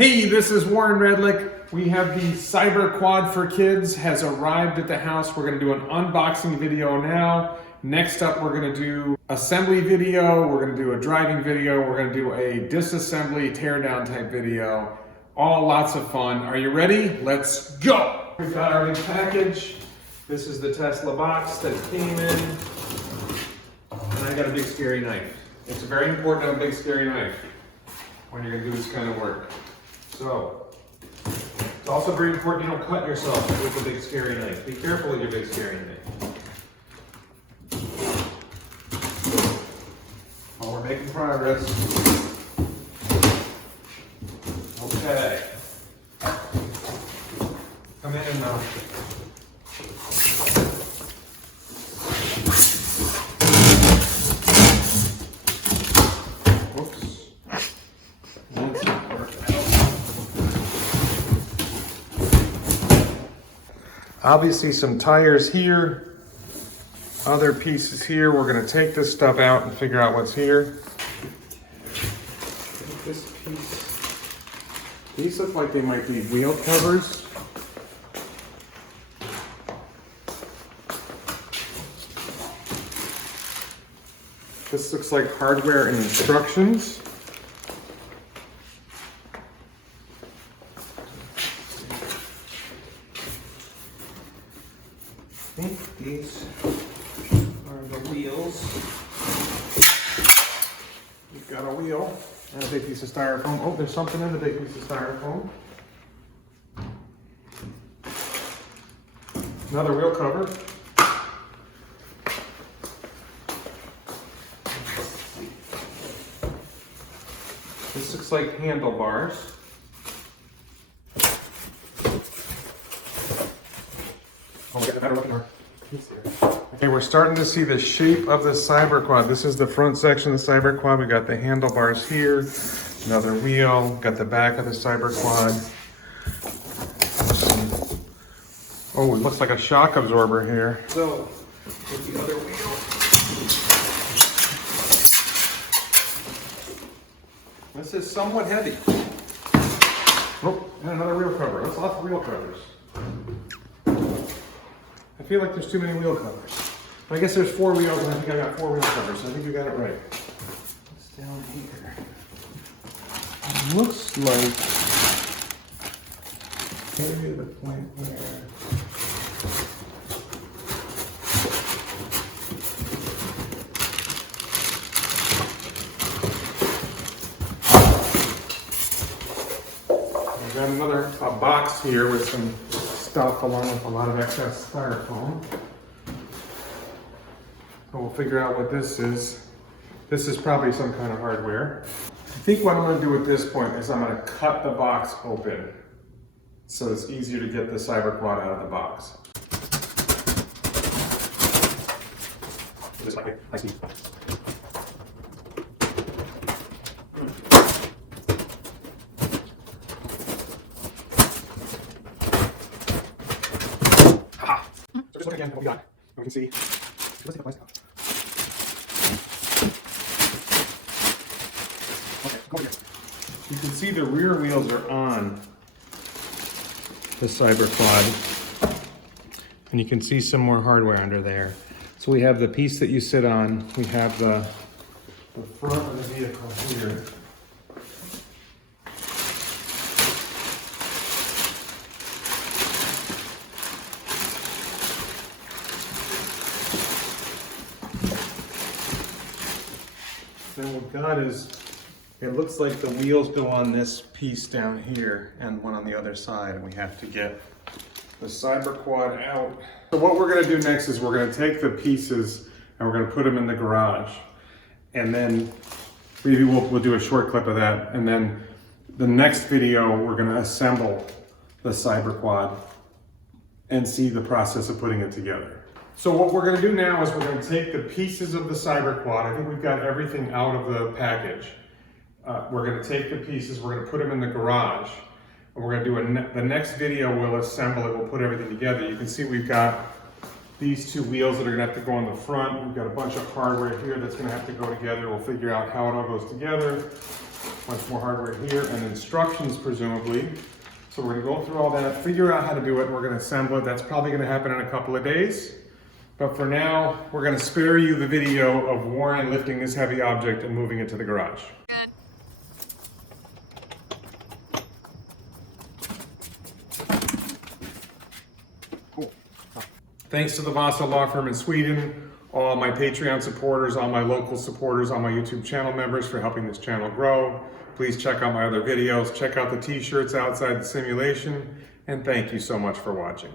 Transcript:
Hey, this is Warren Redlick. We have the Cyberquad for kids has arrived at the house. We're gonna do an unboxing video now. Next up, we're gonna do assembly video. We're gonna do a driving video. We're gonna do a disassembly, teardown type video. All lots of fun. Are you ready? Let's go. We've got our new package. This is the Tesla box that came in. And I got a big scary knife. It's very important to have a big scary knife when you're gonna do this kind of work. So, it's also very important you don't cut yourself with a big scary knife. Be careful with your big scary knife. While we're making progress. Okay. Come in now. Obviously some tires here, other pieces here. We're gonna take this stuff out and figure out what's here. This piece. These look like they might be wheel covers. This looks like hardware and instructions. I think these are the wheels. We've got a wheel and a big piece of styrofoam. Oh, there's something in the big piece of styrofoam. Another wheel cover. This looks like handlebars. Oh, we got a better looking piece here. Okay, we're starting to see the shape of the Cyberquad. This is the front section of the Cyberquad. We got the handlebars here, another wheel, got the back of the Cyberquad. Oh, it looks like a shock absorber here. So, with the other wheel. This is somewhat heavy. Oh, and another wheel cover. That's lots of wheel covers. I feel like there's too many wheel covers. But I guess there's 4 wheels, and I think I got 4 wheel covers. So I think you got it right. What's down here? It looks like maybe the point where. We've got another box here with some stuff along with a lot of excess styrofoam. So we'll figure out what this is. This is probably some kind of hardware. I think what I'm going to do at this point is I'm going to cut the box open so it's easier to get the Cyberquad out of the box. This might be nice and easy. Just look again what we got. We can see. Let's take the plastic out. Okay, come over here. You can see the rear wheels are on the Cyberquad. And you can see some more hardware under there. So we have the piece that you sit on. We have the front of the vehicle here. Then what we've got is, it looks like the wheels go on this piece down here and one on the other side, and we have to get the Cyberquad out. So what we're gonna do next is we're gonna take the pieces and we're gonna put them in the garage. And then maybe we'll do a short clip of that. And then the next video, we're gonna assemble the Cyberquad and see the process of putting it together. So what we're gonna do now is we're gonna take the pieces of the Cyberquad. I think we've got everything out of the package. We're gonna take the pieces, we're gonna put them in the garage, and we're gonna do the next video, we'll assemble it, we'll put everything together. You can see we've got these 2 wheels that are gonna have to go on the front. We've got a bunch of hardware here that's gonna have to go together. We'll figure out how it all goes together. bunch more hardware here, and instructions presumably. So we're gonna go through all that, figure out how to do it, and we're gonna assemble it. That's probably gonna happen in a couple of days. But for now, we're gonna spare you the video of Warren lifting this heavy object and moving it to the garage. Cool. Thanks to the Vasa Law Firm in Sweden, all my Patreon supporters, all my local supporters, all my YouTube channel members for helping this channel grow. Please check out my other videos, check out the t-shirts outside the simulation, and thank you so much for watching.